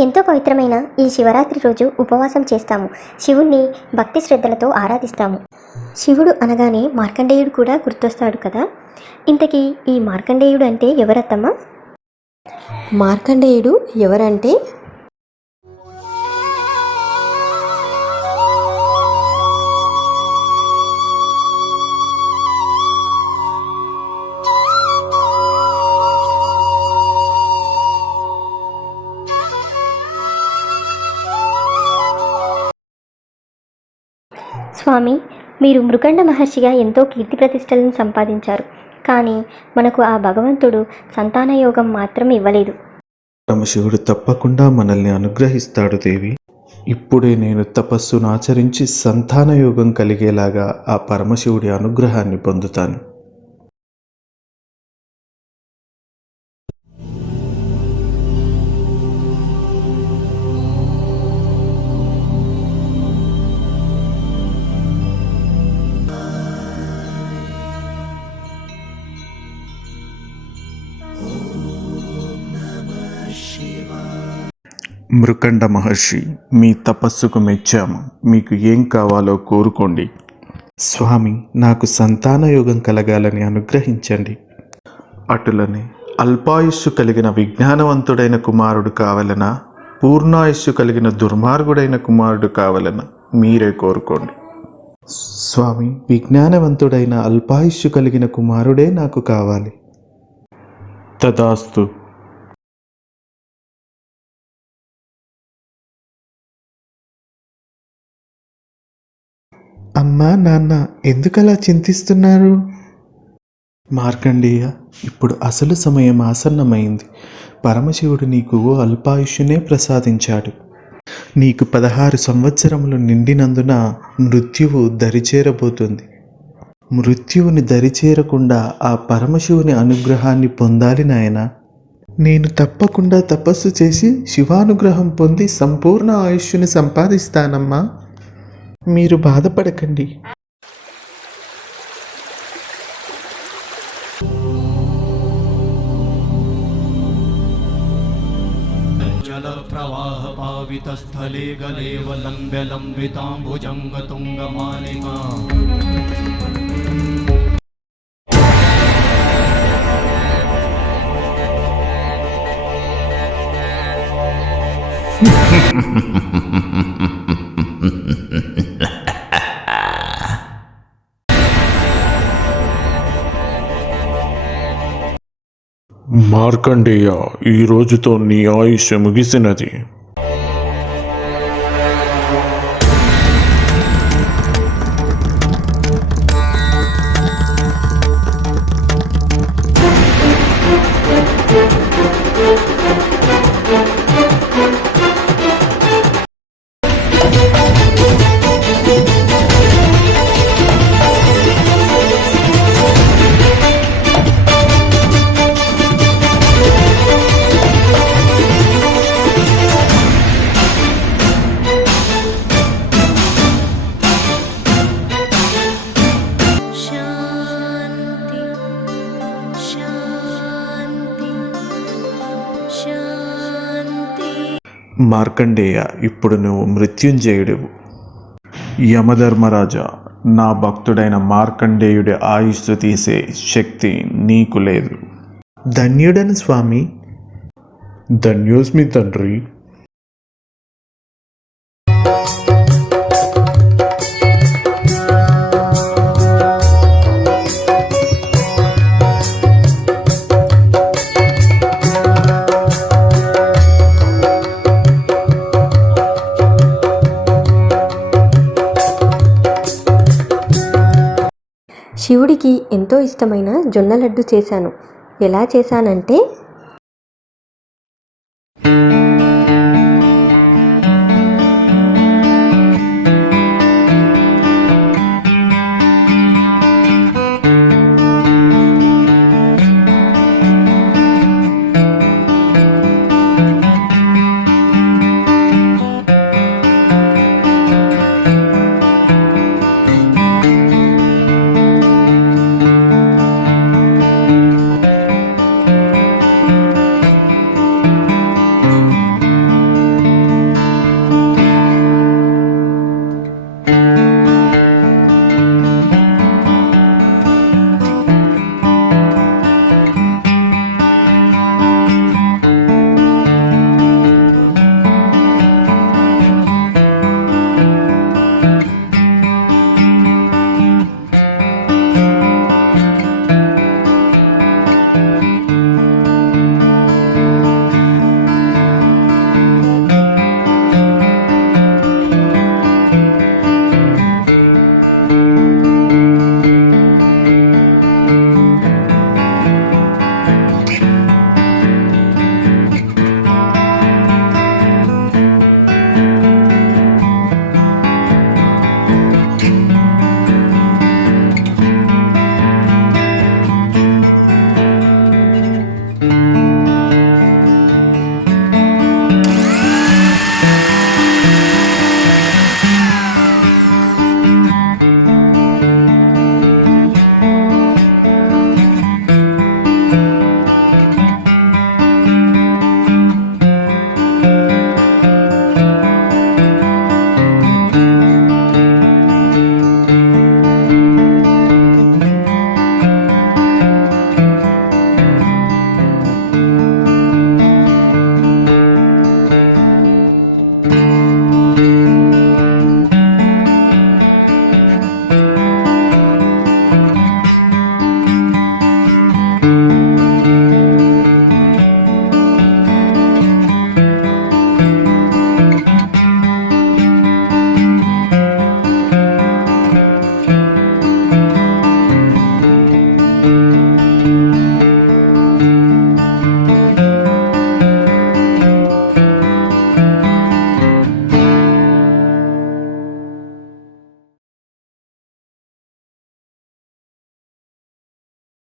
ఎంతో పవిత్రమైన ఈ శివరాత్రి రోజు ఉపవాసం చేస్తాము. శివుణ్ణి భక్తి శ్రద్ధలతో ఆరాధిస్తాము. శివుడు అనగానే మార్కండేయుడు కూడా గుర్తొస్తాడు కదా. ఇంతకీ ఈ మార్కండేయుడు అంటే ఎవరత్తమ్మా? మార్కండేయుడు ఎవరంటే స్వామి, మీరు మృకండ మహర్షిగా ఎంతో కీర్తి ప్రతిష్టలను సంపాదించారు. కానీ మనకు ఆ భగవంతుడు సంతానయోగం మాత్రం ఇవ్వలేదు. పరమశివుడు తప్పకుండా మనల్ని అనుగ్రహిస్తాడు దేవి. ఇప్పుడే నేను తపస్సును ఆచరించి సంతానయోగం కలిగేలాగా ఆ పరమశివుడి అనుగ్రహాన్ని పొందుతాను. మృకండ మహర్షి, మీ తపస్సుకు మెచ్చాము. మీకు ఏం కావాలో కోరుకోండి. స్వామి, నాకు సంతానయోగం కలగాలని అనుగ్రహించండి. అటులనే అల్పాయుష్షు కలిగిన విజ్ఞానవంతుడైన కుమారుడు కావాలనా, పూర్ణాయుష్షు కలిగిన దుర్మార్గుడైన కుమారుడు కావాలనా మీరే కోరుకోండి. స్వామి, విజ్ఞానవంతుడైన అల్పాయుష్షు కలిగిన కుమారుడే నాకు కావాలి. తదాస్తు. అమ్మా, నాన్న ఎందుకలా చింతిస్తున్నారు? మార్కండేయ, ఇప్పుడు అసలు సమయం ఆసన్నమైంది. పరమశివుడు నీకు అల్పాయుష్యునే ప్రసాదించాడు. నీకు 16 సంవత్సరములు నిండినందున మృత్యువు దరిచేరబోతుంది. మృత్యువుని దరిచేరకుండా ఆ పరమశివుని అనుగ్రహాన్ని పొందాలి నాయనా. నేను తప్పకుండా తపస్సు చేసి శివానుగ్రహం పొంది సంపూర్ణ ఆయుష్యుని సంపాదిస్తానమ్మా. మీరు బాధపడకండి. జల ప్రవాహ పావిత స్థలే గలేవ లంబ్య లంబితాంబుజంగ తుంగ మాలికా మార్కండేయ, ఈ రోజుతో నీ ఆయుష్ ముగిసినది. మార్కండేయ, ఇప్పుడు నువ్వు మృత్యుంజయుడివు. యమధర్మరాజా, నా భక్తుడైన మార్కండేయుడి ఆయుస్సు తీసే శక్తి నీకు లేదు. ధన్యుడను స్వామి. ధన్యోస్మి తండ్రి. శివుడికి ఎంతో ఇష్టమైన జొన్న లడ్డు చేశాను. ఎలా చేశానంటే